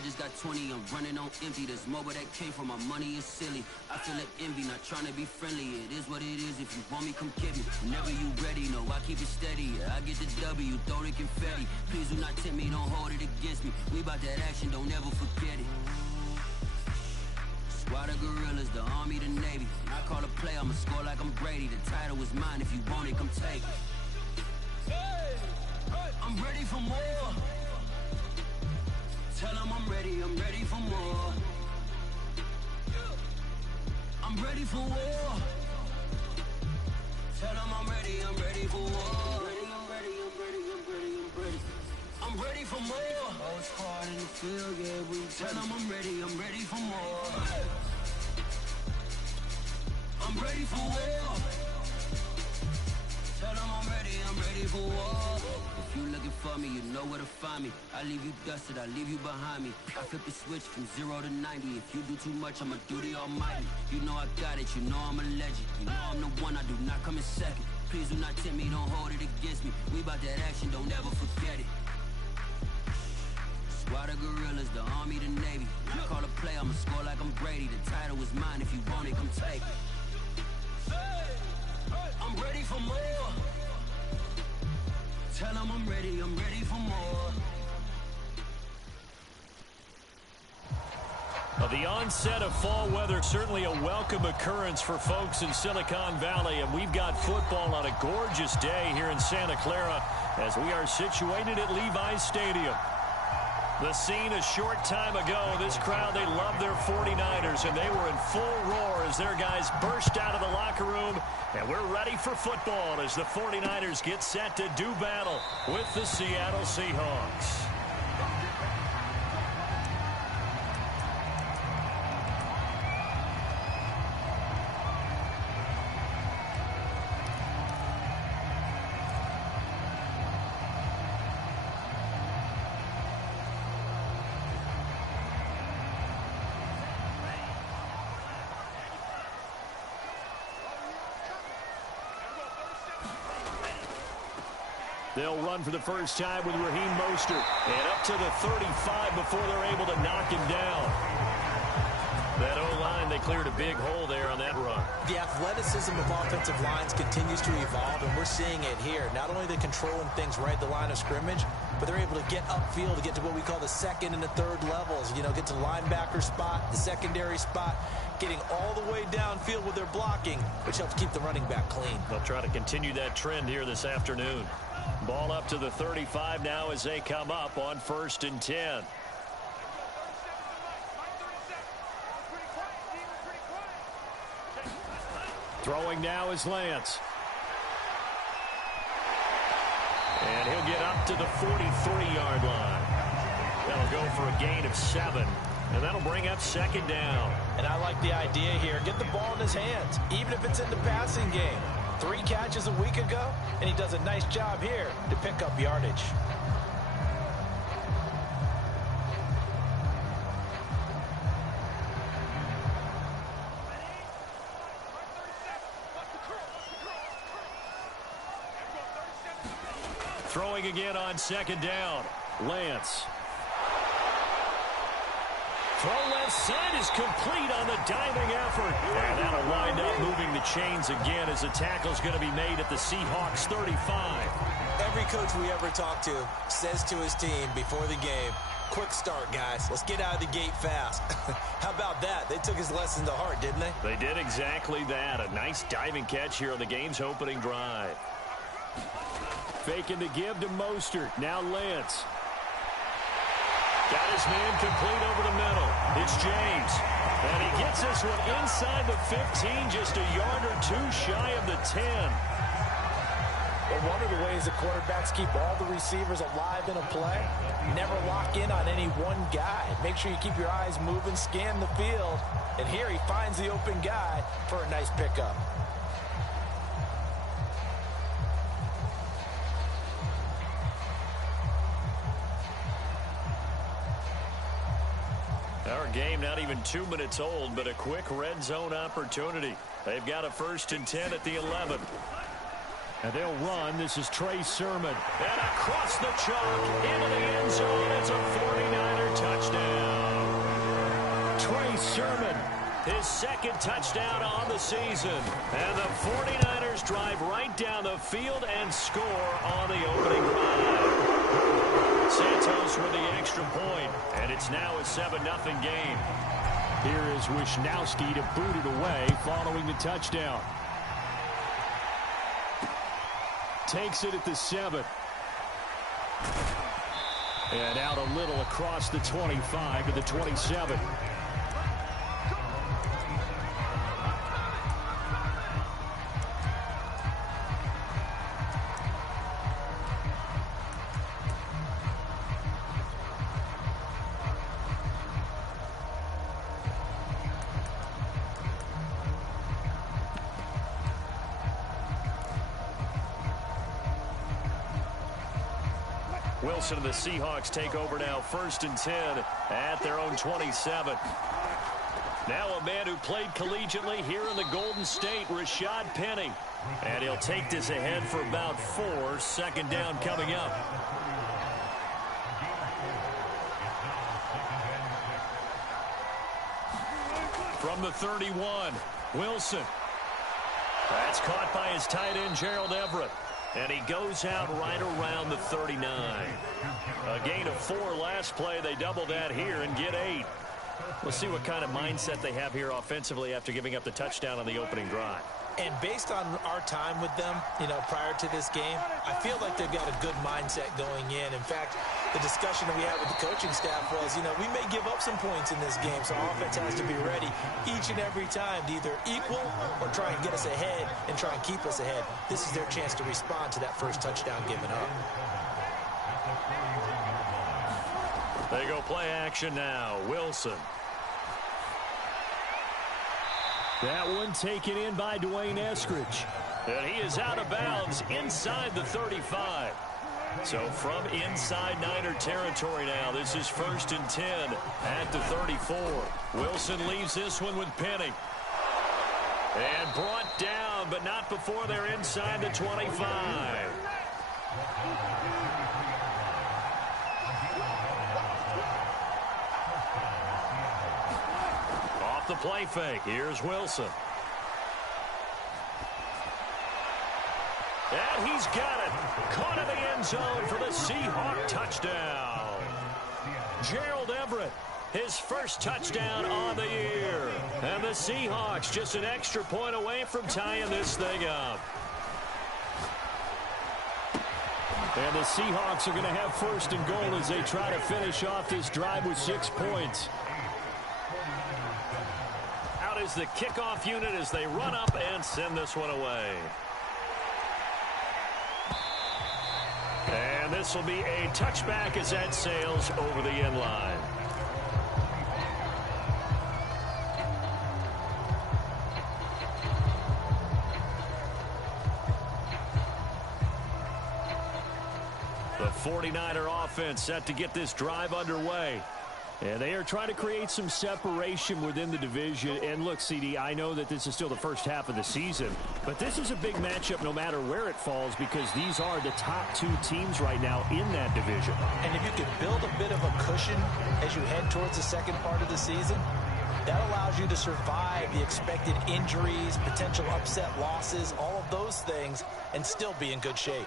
I just got 20, I'm running on empty. There's more where that came from, my money is silly. I feel like envy, not trying to be friendly. It is what it is, if you want me, come get me. Whenever you ready, no, I keep it steady. I get the W, throw the confetti. Please do not tempt me, don't hold it against me. We bout that action, don't ever forget it. Squad of gorillas, the army, the navy. When I call a play, I'ma score like I'm Brady. The title is mine, if you want it, come take it. I'm ready for more. Tell them I'm ready for more. I'm ready for war. Tell them I'm ready for war. I'm ready for more. Oh, it's hard in the field, yeah, we tell them I'm ready for more. I'm ready for war. Tell them I'm ready for war. If you looking for me, you know where to find me. I leave you dusted, I leave you behind me. I flip the switch from 0 to 90. If you do too much, I'ma do the almighty. You know I got it, you know I'm a legend. You know I'm the one, I do not come in second. Please do not tempt me, don't hold it against me. We bout that action, don't ever forget it. Squad of gorillas, the army, the navy. When I call a play, I'ma score like I'm Brady. The title is mine, if you want it, come take it. I'm ready for more. Tell them I'm ready for more. Well, the onset of fall weather, certainly a welcome occurrence for folks in Silicon Valley, and we've got football on a gorgeous day here in Santa Clara as we are situated at Levi's Stadium. The scene a short time ago, this crowd, they love their 49ers, and they were in full roar as their guys burst out of the locker room, and we're ready for football as the 49ers get set to do battle with the Seattle Seahawks. They'll run for the first time with Raheem Mostert. And up to the 35 before they're able to knock him down. That O-line, they cleared a big hole there on that run. The athleticism of offensive lines continues to evolve, and we're seeing it here. Not only are they controlling things right at the line of scrimmage, but they're able to get upfield to get to what we call the second and the third levels. You know, get to the linebacker spot, the secondary spot, getting all the way downfield with their blocking, which helps keep the running back clean. They'll try to continue that trend here this afternoon. Ball up to the 35 now as they come up on 1st and 10. Throwing now is Lance. And he'll get up to the 43-yard line. That'll go for a gain of 7. And that'll bring up 2nd down. And I like the idea here. Get the ball in his hands, even if it's in the passing game. 3 catches a week ago, and he does a nice job here to pick up yardage. Throwing again on 2nd down. Lance. Throw left side is complete on the diving effort. And that'll wind up moving the chains again as the tackle's going to be made at the Seahawks 35. Every coach we ever talk to says to his team before the game, quick start, guys. Let's get out of the gate fast. How about that? They took his lesson to heart, didn't they? They did exactly that. A nice diving catch here on the game's opening drive. Faking the give to Mostert. Now Lance. Got his man complete over the middle. It's James. And he gets this one inside the 15, just a yard or 2 shy of the 10. Well, one of the ways the quarterbacks keep all the receivers alive in a play, never lock in on any one guy. Make sure you keep your eyes moving, scan the field. And here he finds the open guy for a nice pickup. Our game not even 2 minutes old, but a quick red zone opportunity. They've got a 1st and 10 at the 11. And they'll run. This is Trey Sermon. And across the chalk into the end zone. It's a 49er touchdown. Trace Sermon, his second touchdown on the season. And the 49ers drive right down the field and score on the opening drive. Santos with the extra point, and it's now a 7-0 game. Here is Wisnowski to boot it away following the touchdown. Takes it at the 7. And out a little across the 25 to the 27. Wilson and the Seahawks take over now, 1st and 10 at their own 27. Now a man who played collegiately here in the Golden State, Rashad Penny. And he'll take this ahead for about 4. 2nd down coming up. From the 31, Wilson. That's caught by his tight end, Gerald Everett. And he goes out right around the 39. A gain of 4 last play. They double that here and get 8. We'll see what kind of mindset they have here offensively after giving up the touchdown on the opening drive. And based on our time with them, prior to this game, I feel like they've got a good mindset going in. In fact, the discussion that we had with the coaching staff was, we may give up some points in this game, so offense has to be ready each and every time to either equal or try and get us ahead and try and keep us ahead. This is their chance to respond to that first touchdown given up. They go play action now. Wilson. That one taken in by Dwayne Eskridge. And he is out of bounds inside the 35. So from inside Niner territory now, this is 1st and 10 at the 34. Wilson leaves this one with Penny. And brought down, but not before they're inside the 25. Off the play fake, here's Wilson. And he's got it. Caught in the end zone for the Seahawk touchdown. Gerald Everett, his first touchdown on the year. And the Seahawks just an extra point away from tying this thing up. And the Seahawks are going to have 1st and goal as they try to finish off this drive with 6 points. Out is the kickoff unit as they run up and send this one away. And this will be a touchback as that sails over the end line. The 49er offense set to get this drive underway. And they are trying to create some separation within the division. And look, CD, I know that this is still the first half of the season, but this is a big matchup no matter where it falls because these are the top 2 teams right now in that division. And if you can build a bit of a cushion as you head towards the second part of the season, that allows you to survive the expected injuries, potential upset losses, all of those things, and still be in good shape.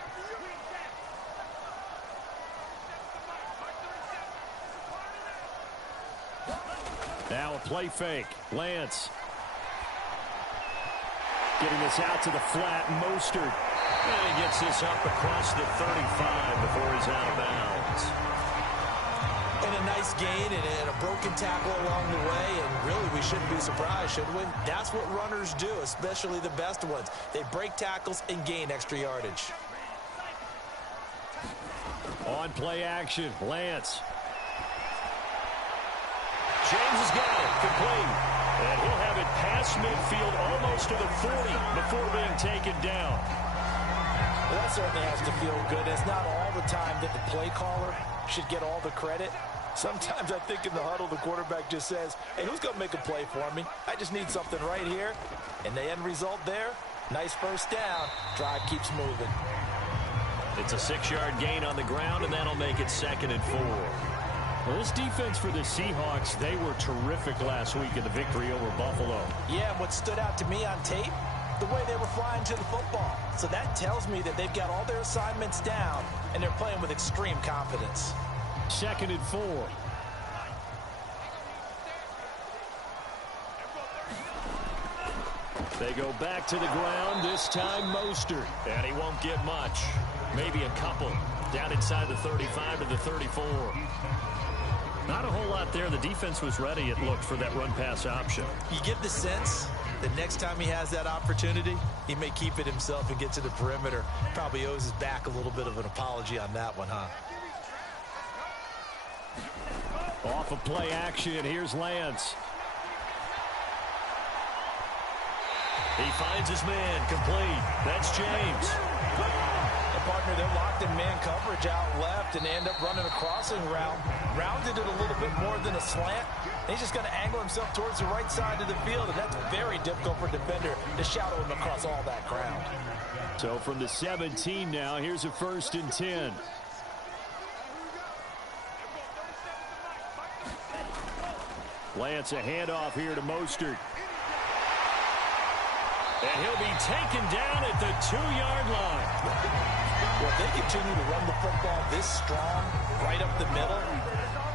Now a play fake. Lance. Getting this out to the flat. Mostert. And he gets this up across the 35 before he's out of bounds. And a nice gain and a broken tackle along the way. And really, we shouldn't be surprised, should we? That's what runners do, especially the best ones. They break tackles and gain extra yardage. On play action. Lance. James has got it, complete. And he'll have it past midfield almost to the 40 before being taken down. Well, that certainly has to feel good. It's not all the time that the play caller should get all the credit. Sometimes I think in the huddle, the quarterback just says, hey, who's going to make a play for me? I just need something right here. And the end result there, nice first down. Drive keeps moving. It's a 6-yard gain on the ground, and that'll make it 2nd and 4. Well, this defense for the Seahawks, they were terrific last week in the victory over Buffalo. Yeah, and what stood out to me on tape, the way they were flying to the football. So that tells me that they've got all their assignments down, and they're playing with extreme confidence. 2nd and 4. They go back to the ground, this time Mostert. And he won't get much. Maybe a couple. Down inside the 35 to the 34. Not a whole lot there. The defense was ready, it looked, for that run-pass option. You get the sense that next time he has that opportunity, he may keep it himself and get to the perimeter. Probably owes his back a little bit of an apology on that one, huh? Off of play action, here's Lance. He finds his man, complete. That's James. And partner, they're locked in man coverage out left, and they end up running a crossing route. Rounded it a little bit more than a slant. And he's just going to angle himself towards the right side of the field, and that's very difficult for a defender to shadow him across all that ground. So from the 17 now, here's a 1st and 10. Lance, a handoff here to Mostert. And he'll be taken down at the 2-yard line. Well, if they continue to run the football this strong, right up the middle,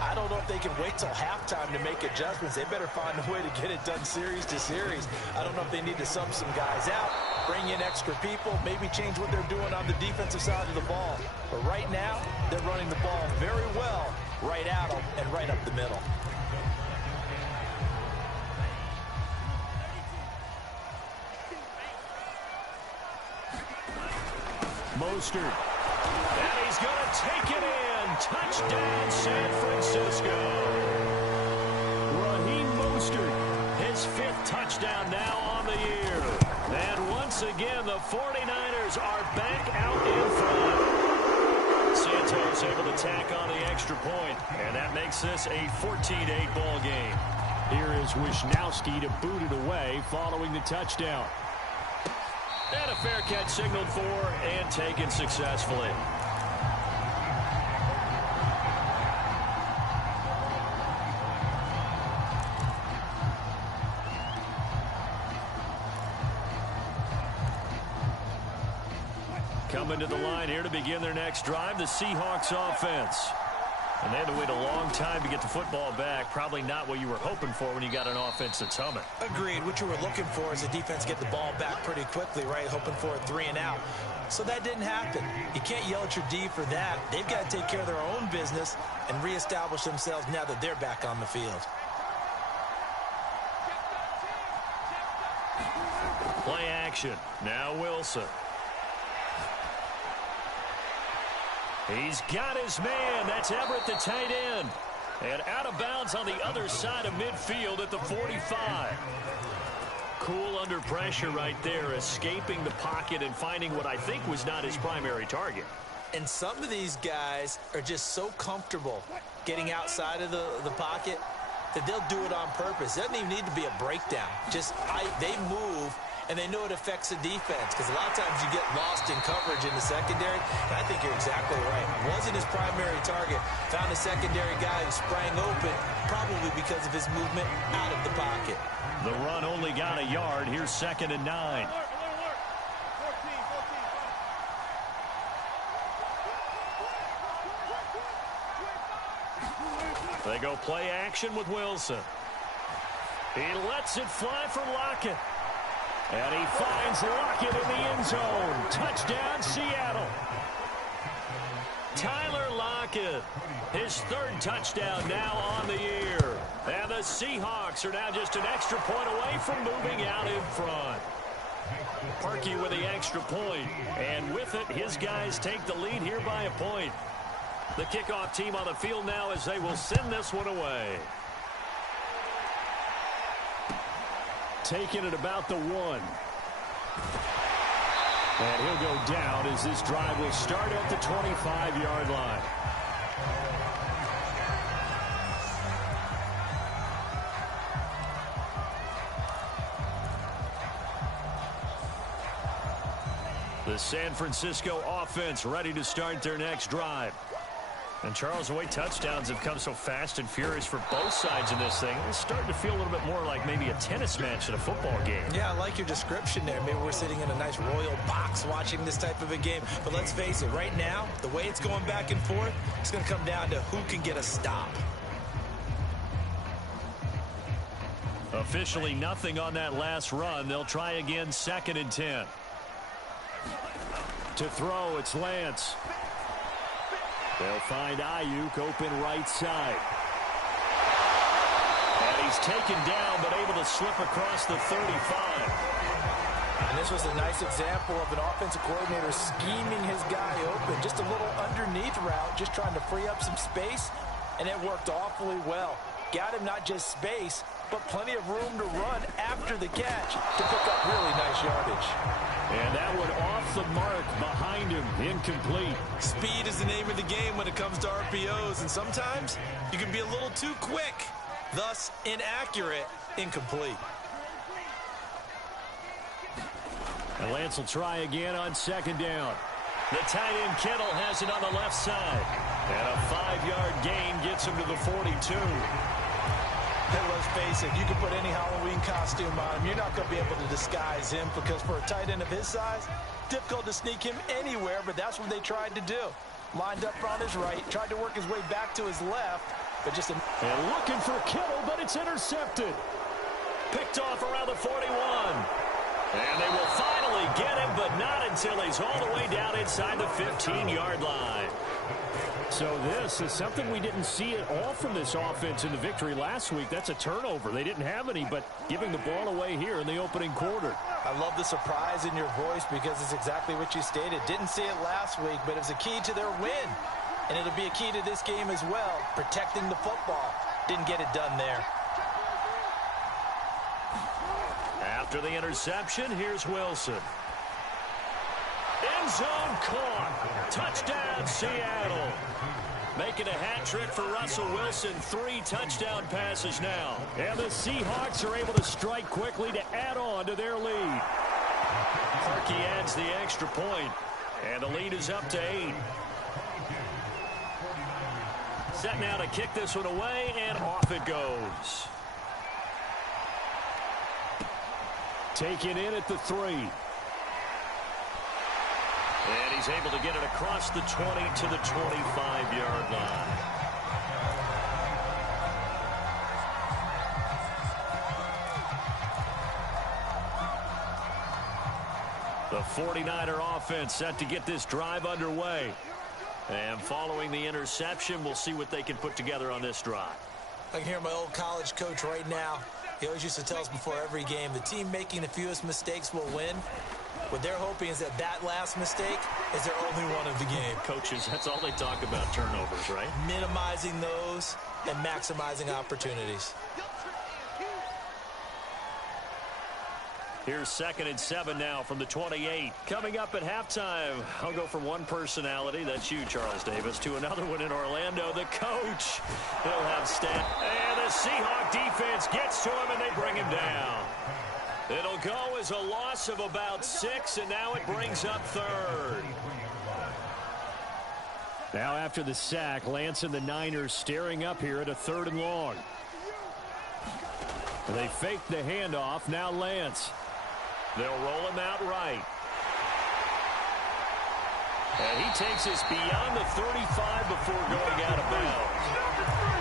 I don't know if they can wait till halftime to make adjustments. They better find a way to get it done series to series. I don't know if they need to sub some guys out, bring in extra people, maybe change what they're doing on the defensive side of the ball. But right now, they're running the ball very well right at them and right up the middle. Mostert. And he's going to take it in. Touchdown, San Francisco. Raheem Mostert, his 5th touchdown now on the year. And once again, the 49ers are back out in front. Santos able to tack on the extra point, and that makes this a 14-8 ball game. Here is Wisnowski to boot it away following the touchdown. And a fair catch signaled for and taken successfully. Coming to the line here to begin their next drive, the Seahawks offense. And they had to wait a long time to get the football back. Probably not what you were hoping for when you got an offense that's humming. Agreed. What you were looking for is the defense get the ball back pretty quickly, right? Hoping for a 3 and out. So that didn't happen. You can't yell at your D for that. They've got to take care of their own business and reestablish themselves now that they're back on the field. Play action. Now Wilson. He's got his man. That's Everett, the tight end. And out of bounds on the other side of midfield at the 45. Cool under pressure right there, escaping the pocket and finding what I think was not his primary target. And some of these guys are just so comfortable getting outside of the pocket that they'll do it on purpose. It doesn't even need to be a breakdown. They move, and they know it affects the defense, because a lot of times you get lost in coverage in the secondary. And I think you're exactly right. Wasn't his primary target. Found a secondary guy who sprang open, probably because of his movement out of the pocket. The run only got a yard. Here's 2nd and 9. They go play action with Wilson. He lets it fly for Lockett. And he finds Lockett in the end zone. Touchdown, Seattle. Tyler Lockett, his 3rd touchdown now on the year. And the Seahawks are now just an extra point away from moving out in front. Parkey with the extra point. And with it, his guys take the lead here by a point. The kickoff team on the field now as they will send this one away. Taking it about the 1. And he'll go down as this drive will start at the 25-yard line. The San Francisco offense ready to start their next drive. And, Charles, the way touchdowns have come so fast and furious for both sides in this thing, it's starting to feel a little bit more like maybe a tennis match in a football game. Yeah, I like your description there. Maybe we're sitting in a nice royal box watching this type of a game. But let's face it, right now, the way it's going back and forth, it's going to come down to who can get a stop. Officially nothing on that last run. They'll try again, 2nd and 10. To throw, it's Lance. They'll find Ayuk open right side. And he's taken down, but able to slip across the 35. And this was a nice example of an offensive coordinator scheming his guy open. Just a little underneath route, just trying to free up some space, and it worked awfully well. Got him not just space, but plenty of room to run after the catch to pick up really nice yardage. And that one off the mark behind him, incomplete. Speed is the name of the game when it comes to RPOs, and sometimes you can be a little too quick, thus inaccurate, incomplete. And Lance will try again on 2nd down. The tight end Kittle has it on the left side. And a 5-yard gain gets him to the 42. Hey, let's face it, you can put any Halloween costume on him. You're not going to be able to disguise him because for a tight end of his size, difficult to sneak him anywhere, but that's what they tried to do. Lined up on his right, tried to work his way back to his left, but just... And looking for Kittle, but it's intercepted. Picked off around the 41. And they will finally get him, but not until he's all the way down inside the 15-yard line. So this is something we didn't see at all from this offense in the victory last week. That's a turnover. They didn't have any, but giving the ball away here in the opening quarter. I love the surprise in your voice because it's exactly what you stated. Didn't see it last week, but it was a key to their win. And it'll be a key to this game as well, protecting the football. Didn't get it done there. After the interception, here's Wilson. End zone caught. Touchdown, Seattle. Making a hat trick for Russell Wilson. 3 touchdown passes now. And the Seahawks are able to strike quickly to add on to their lead. Harkey adds the extra point. And the lead is up to 8. Set now to kick this one away, and off it goes. Taken in at the 3. And he's able to get it across the 20 to the 25-yard line. The 49er offense set to get this drive underway. And following the interception, we'll see what they can put together on this drive. I can hear my old college coach right now. He always used to tell us before every game, the team making the fewest mistakes will win. What they're hoping is that that last mistake is their only one of the game. Coaches, that's all they talk about, turnovers, right? Minimizing those and maximizing opportunities. Here's 2nd and 7 now from the 28. Coming up at halftime, I'll go from one personality, that's you, Charles Davis, to another one in Orlando, the coach. He'll have stat. And the Seahawk defense gets to him, and they bring him down. It'll go as a loss of about 6, and now it brings up 3rd. Now after the sack, Lance and the Niners staring up here at a 3rd and long. They fake the handoff. Now Lance. They'll roll him out right. And he takes us beyond the 35 before going out of bounds.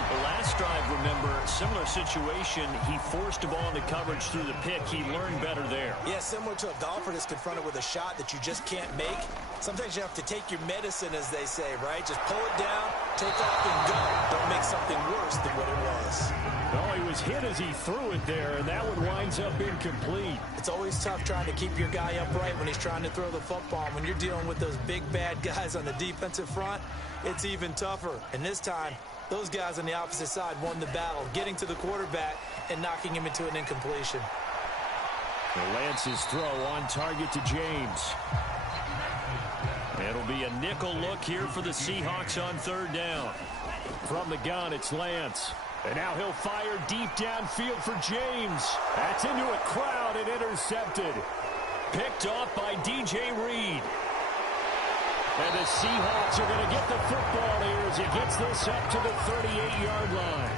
The last drive, remember, similar situation. He forced the ball into coverage through the pick. He learned better there. Yeah, similar to a golfer that's confronted with a shot that you just can't make. Sometimes you have to take your medicine, as they say, right? Just pull it down, take off, and go. Don't make something worse than what it was. No, he was hit as he threw it there, and that one winds up incomplete. It's always tough trying to keep your guy upright when he's trying to throw the football. When you're dealing with those big, bad guys on the defensive front, it's even tougher. And this time, those guys on the opposite side won the battle, getting to the quarterback and knocking him into an incompletion. Lance's throw on target to James. It'll be a nickel look here for the Seahawks on 3rd down. From the gun, it's Lance. And now he'll fire deep downfield for James. That's into a crowd and intercepted. Picked off by DJ Reed. And the Seahawks are going to get the football here as he gets this up to the 38-yard line.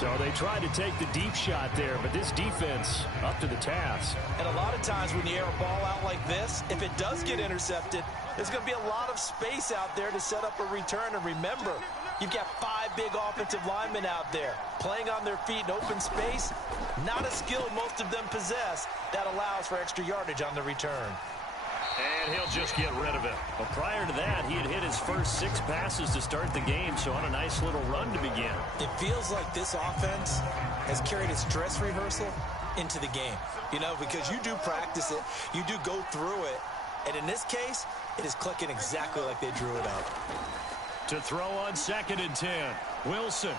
So they tried to take the deep shot there, but this defense up to the task. And a lot of times when you air a ball out like this, if it does get intercepted, there's going to be a lot of space out there to set up a return. And remember, you've got 5 big offensive linemen out there playing on their feet in open space. Not a skill most of them possess that allows for extra yardage on the return. And he'll just get rid of it. But prior to that, he had hit his first 6 passes to start the game, so on a nice little run to begin. It feels like this offense has carried its dress rehearsal into the game. You know, because you do practice it, you do go through it, and in this case, it is clicking exactly like they drew it up. To throw on 2nd and 10, Wilson.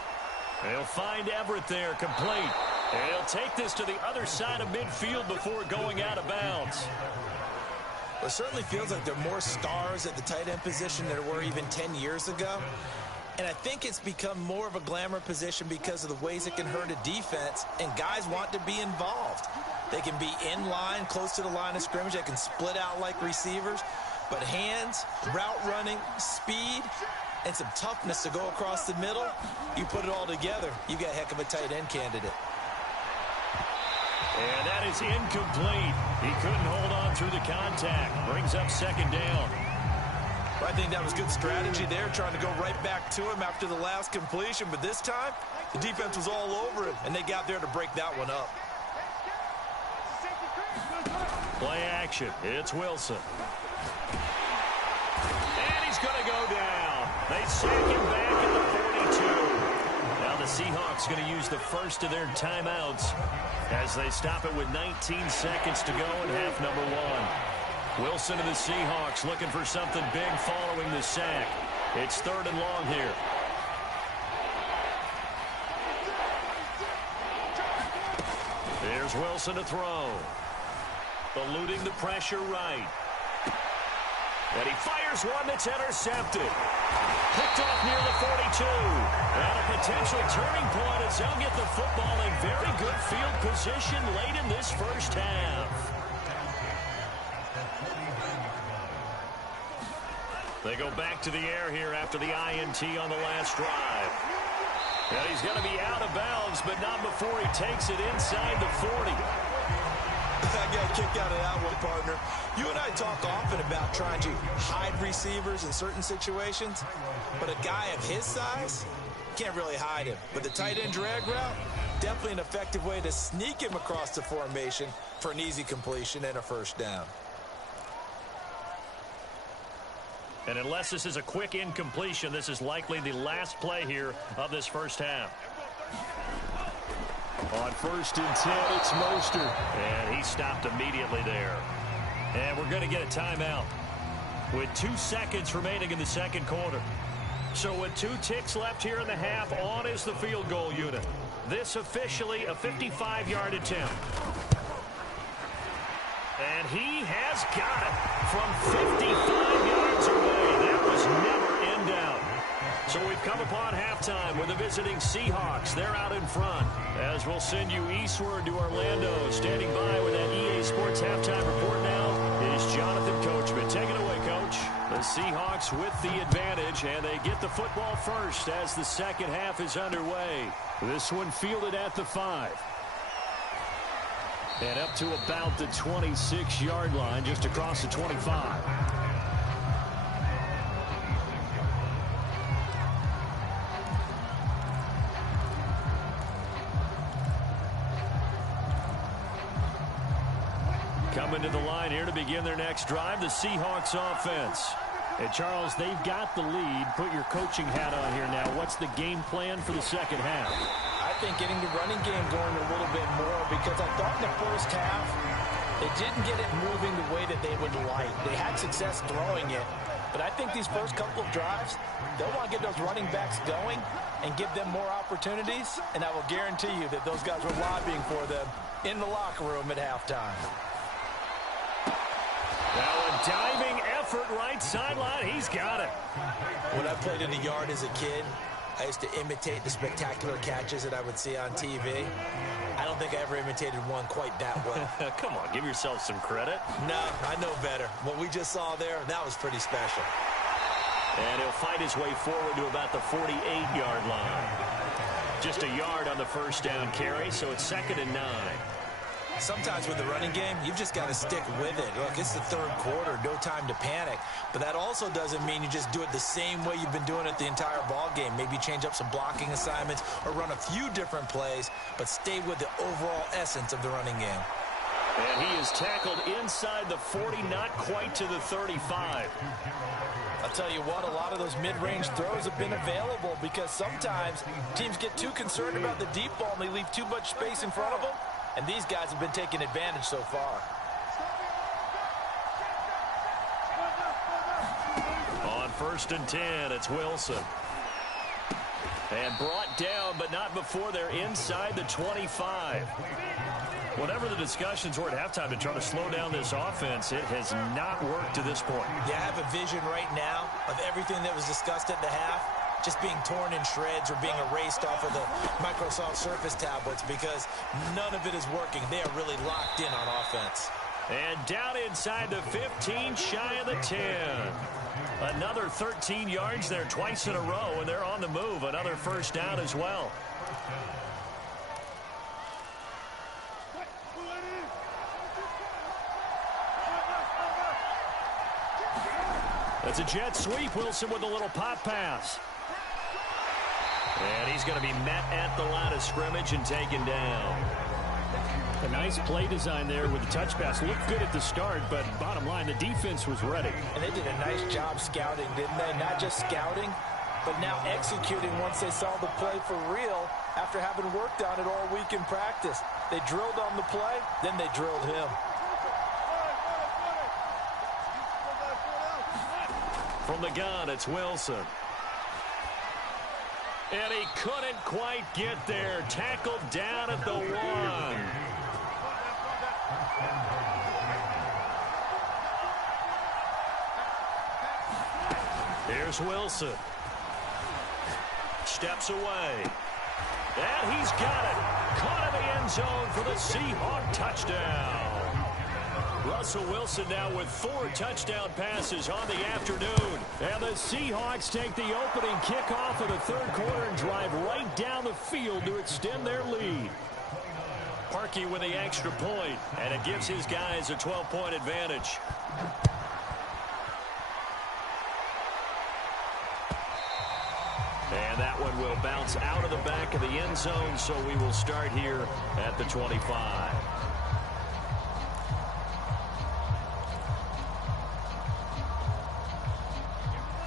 He'll find Everett there, complete. And he'll take this to the other side of midfield before going out of bounds. It certainly feels like there are more stars at the tight end position than there were even 10 years ago. And I think it's become more of a glamour position because of the ways it can hurt a defense, and guys want to be involved. They can be in line, close to the line of scrimmage. They can split out like receivers. But hands, route running, speed, and some toughness to go across the middle, you put it all together, you got a heck of a tight end candidate. And that is incomplete. He couldn't hold on through the contact. Brings up 2nd down. I think that was good strategy there, trying to go right back to him after the last completion. But this time, the defense was all over him, and they got there to break that one up. Play action. It's Wilson. And he's going to go down. They sack him back at the 42. Now the Seahawks going to use the first of their timeouts as they stop it with 19 seconds to go in half number 1. Wilson and the Seahawks looking for something big following the sack. It's 3rd and long here. Here's Wilson to throw. Eluding the pressure right. And he fires one that's intercepted. Picked off near the 42. And a potential turning point as they'll get the football in very good field position late in this first half. They go back to the air here after the INT on the last drive. And he's going to be out of bounds, but not before he takes it inside the 40. I got a kick out of that one, partner. You and I talk often about trying to hide receivers in certain situations, but a guy of his size can't really hide him. But the tight end drag route, definitely an effective way to sneak him across the formation for an easy completion and a first down. And unless this is a quick incompletion, this is likely the last play here of this first half. On 1st and 10, it's Mostert. And he stopped immediately there. And we're going to get a timeout with 2 seconds remaining in the second quarter. So with 2 ticks left here in the half, on is the field goal unit. This officially a 55-yard attempt. And he has got it from 55 yards away. That was never in doubt. So we've come upon halftime with the visiting Seahawks. They're out in front. As we'll send you eastward to Orlando. Standing by with that EA Sports halftime report now is Jonathan Coachman. Take it away, Coach. The Seahawks with the advantage, and they get the football first as the second half is underway. This one fielded at the 5. And up to about the 26-yard line, just across the 25. Coming to the line here to begin their next drive, the Seahawks offense. And Charles, they've got the lead. Put your coaching hat on here now. What's the game plan for the second half? I think getting the running game going a little bit more, because I thought in the first half they didn't get it moving the way that they would like. They had success throwing it, but I think these first couple of drives, they'll want to get those running backs going and give them more opportunities, and I will guarantee you that those guys were lobbying for them in the locker room at halftime. Now a diving effort right sideline. He's got it. When I played in the yard as a kid, I used to imitate the spectacular catches that I would see on TV. I don't think I ever imitated one quite that well. Come on, give yourself some credit. No, I know better. What we just saw there, that was pretty special. And he'll fight his way forward to about the 48-yard line. Just a yard on the first down carry, so it's 2nd and 9. Sometimes with the running game, you've just got to stick with it. Look, it's the third quarter, no time to panic. But that also doesn't mean you just do it the same way you've been doing it the entire ball game. Maybe change up some blocking assignments or run a few different plays, but stay with the overall essence of the running game. And he is tackled inside the 40, not quite to the 35. I'll tell you what, a lot of those mid-range throws have been available because sometimes teams get too concerned about the deep ball and they leave too much space in front of them. And these guys have been taking advantage so far. On 1st and 10, it's Wilson. And brought down, but not before they're inside the 25. Whatever the discussions were at halftime to try to slow down this offense, it has not worked to this point. Yeah, I have a vision right now of everything that was discussed at the half just being torn in shreds or being erased off of the Microsoft Surface tablets because none of it is working. They are really locked in on offense. And down inside the 15, shy of the 10. Another 13 yards there twice in a row, and they're on the move. Another first down as well. That's a jet sweep. Wilson with a little pop pass. And he's going to be met at the line of scrimmage and taken down. A nice play design there with the touch pass. Looked good at the start, but bottom line, the defense was ready. And they did a nice job scouting, didn't they? Not just scouting, but now executing once they saw the play for real after having worked on it all week in practice. They drilled on the play, then they drilled him. From the gun, it's Wilson. And he couldn't quite get there. Tackled down at the 1. Here's Wilson. Steps away. And he's got it. Caught in the end zone for the Seahawks touchdown. Russell Wilson now with 4 touchdown passes on the afternoon. And the Seahawks take the opening kickoff of the third quarter and drive right down the field to extend their lead. Parkey with the extra point, and it gives his guys a 12-point advantage. And that one will bounce out of the back of the end zone, so we will start here at the 25.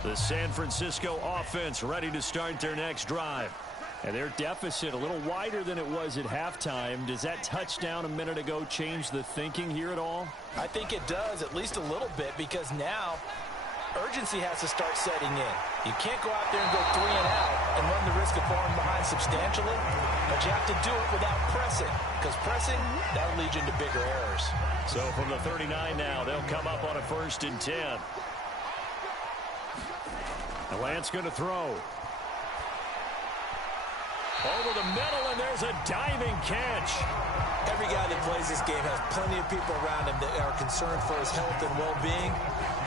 The San Francisco offense ready to start their next drive. And their deficit a little wider than it was at halftime. Does that touchdown a minute ago change the thinking here at all? I think it does, at least a little bit, because now urgency has to start setting in. You can't go out there and go 3 and out and run the risk of falling behind substantially, but you have to do it without pressing, because pressing, that'll lead you into bigger errors. So from the 39 now, they'll come up on a 1st and 10. And Lance going to throw. Over the middle, and there's a diving catch. Every guy that plays this game has plenty of people around him that are concerned for his health and well-being.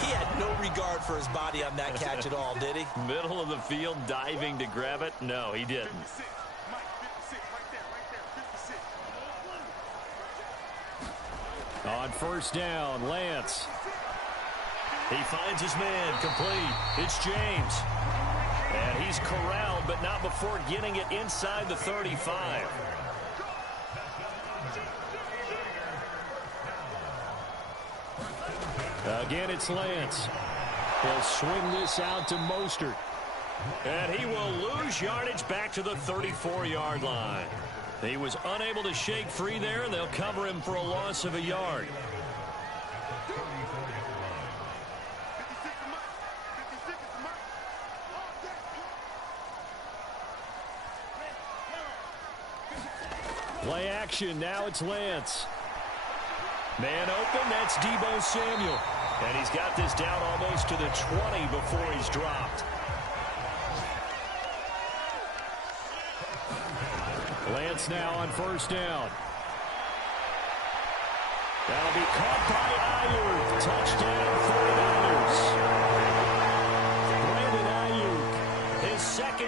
He had no regard for his body on that catch at all, did he? Middle of the field, diving to grab it? No, he didn't. On 1st down, Lance. He finds his man, complete. It's James. And he's corralled, but not before getting it inside the 35. Again, it's Lance. He'll swing this out to Mostert. And he will lose yardage back to the 34-yard line. He was unable to shake free there, and they'll cover him for a loss of a yard. Play action, now it's Lance. Man open, that's Deebo Samuel. And he's got this down almost to the 20 before he's dropped. Lance now on 1st down. That'll be caught by Ayuk. Touchdown 49ers.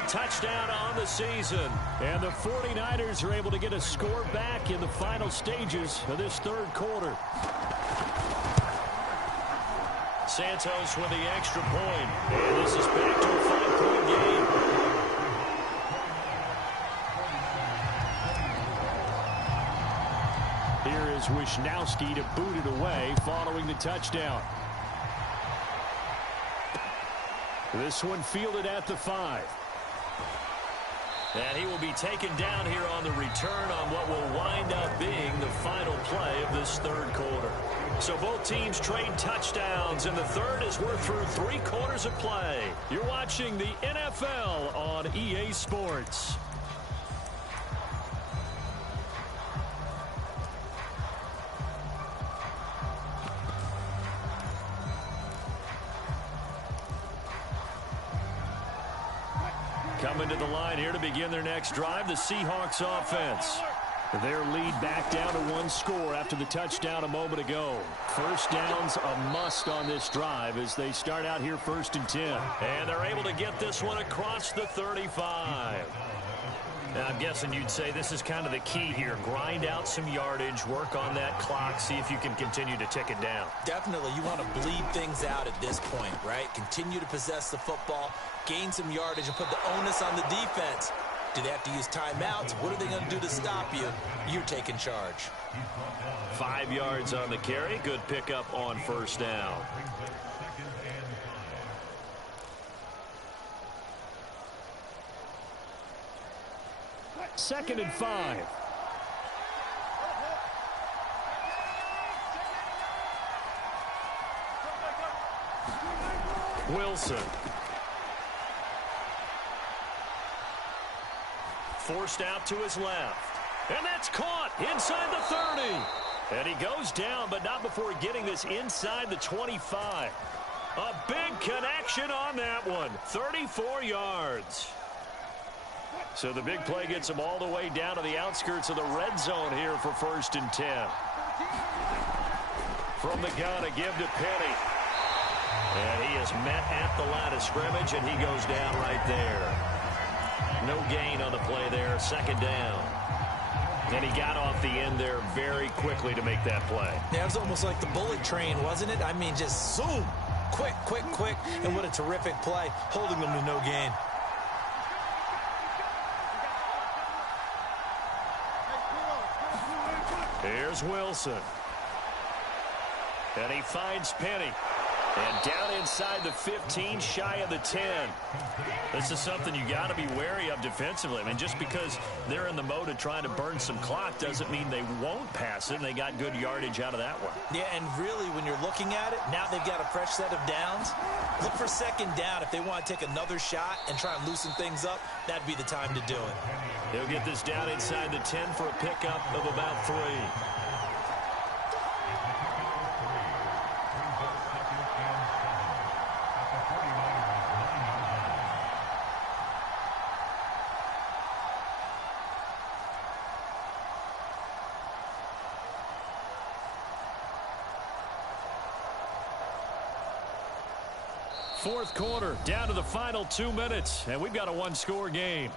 touchdown on the season. And the 49ers are able to get a score back in the final stages of this third quarter. Santos with the extra point. And this is back to a 5-point game. Here is Wisnowski to boot it away following the touchdown. This one fielded at the 5. And he will be taken down here on the return on what will wind up being the final play of this third quarter. So both teams trade touchdowns, and the third as we're through 3 quarters of play. You're watching the NFL on EA Sports. Coming to the line here to begin their next drive, the Seahawks offense. Their lead back down to 1 score after the touchdown a moment ago. First down's a must on this drive as they start out here 1st and 10. And they're able to get this one across the 35. Now, I'm guessing you'd say this is kind of the key here. Grind out some yardage, work on that clock, see if you can continue to tick it down. Definitely, you want to bleed things out at this point, right? Continue to possess the football, gain some yardage, and put the onus on the defense. Do they have to use timeouts? What are they going to do to stop you? You're taking charge. 5 yards on the carry. Good pickup on first down. Second and 5. Wilson. Forced out to his left. And that's caught inside the 30. And he goes down, but not before getting this inside the 25. A big connection on that one. 34 yards. So the big play gets him all the way down to the outskirts of the red zone here for 1st and 10. From the gun, a give to Penny. And he is met at the line of scrimmage, and he goes down right there. No gain on the play there, 2nd down. And he got off the end there very quickly to make that play. Yeah, it was almost like the bullet train, wasn't it? I mean, just zoom. Quick, quick, quick. And what a terrific play, holding them to no gain. Here's Wilson. And he finds Penny. And down inside the 15, shy of the 10. This is something you got to be wary of defensively. I mean, just because they're in the mode of trying to burn some clock doesn't mean they won't pass it. And they got good yardage out of that one. Yeah, and really, when you're looking at it, now they've got a fresh set of downs. Look for 2nd down. If they want to take another shot and try and loosen things up, that'd be the time to do it. They'll get this down inside the 10 for a pickup of about 3. Fourth quarter, down to the final 2 minutes, and we've got a 1-score game.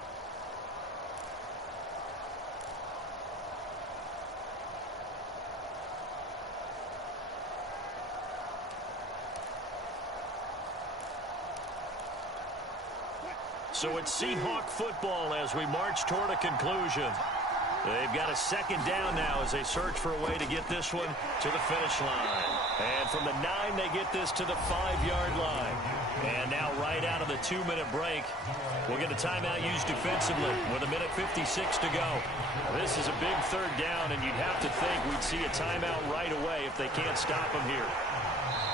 So it's Seahawk football as we march toward a conclusion. They've got a 2nd down now as they search for a way to get this one to the finish line. And from the 9, they get this to the 5-yard line. And now right out of the 2-minute break, we'll get a timeout used defensively with 1:56 to go. This is a big 3rd down, and you'd have to think we'd see a timeout right away if they can't stop him here.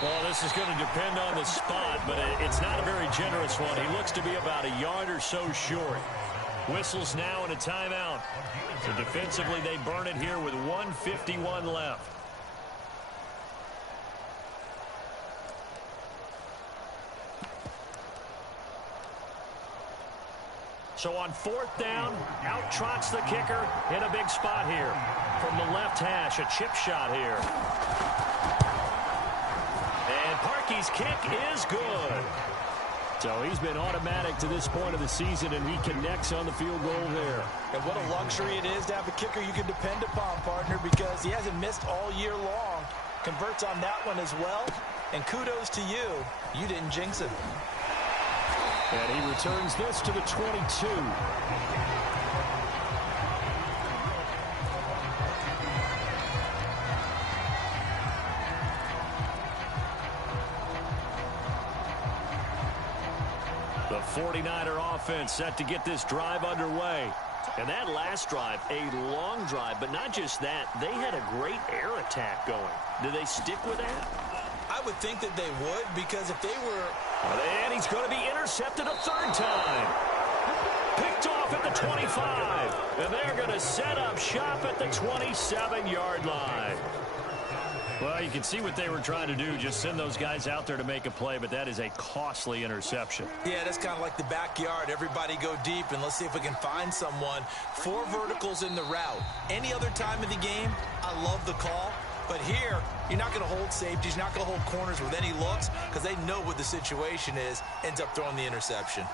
Well, this is going to depend on the spot, but it's not a very generous one. He looks to be about a yard or so short. Whistles now and a timeout. So defensively, they burn it here with 1:51 left. So on 4th down, out trots the kicker in a big spot here. From the left hash, a chip shot here. And Parkey's kick is good. So he's been automatic to this point of the season, and he connects on the field goal there. And what a luxury it is to have a kicker you can depend upon, partner, because he hasn't missed all year long. Converts on that one as well. And kudos to you. You didn't jinx him. And he returns this to the 22. The 49er offense set to get this drive underway. And that last drive, a long drive, but not just that, they had a great air attack going. Do they stick with that? I would think that they would, because if they were... And he's going to be intercepted a third time. Picked off at the 25. And they're going to set up shop at the 27-yard line. Well, you can see what they were trying to do, just send those guys out there to make a play, but that is a costly interception. Yeah, that's kind of like the backyard. Everybody go deep, and let's see if we can find someone. 4 verticals in the route. Any other time of the game, I love the call. But here, you're not going to hold safeties, you're not going to hold corners with any looks, because they know what the situation is, ends up throwing the interception.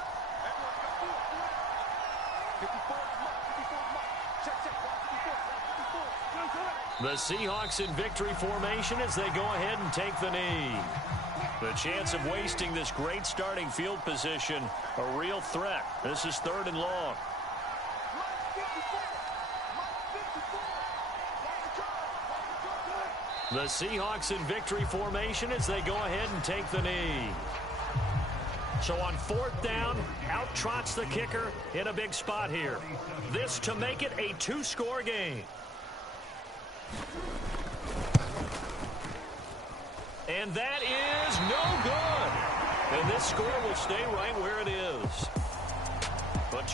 The Seahawks in victory formation as they go ahead and take the knee. The chance of wasting this great starting field position, a real threat. This is 3rd and long. The Seahawks in victory formation as they go ahead and take the knee. So on 4th down, out trots the kicker in a big spot here. This to make it a 2-score game. And that is no good. And this score will stay right where it is. But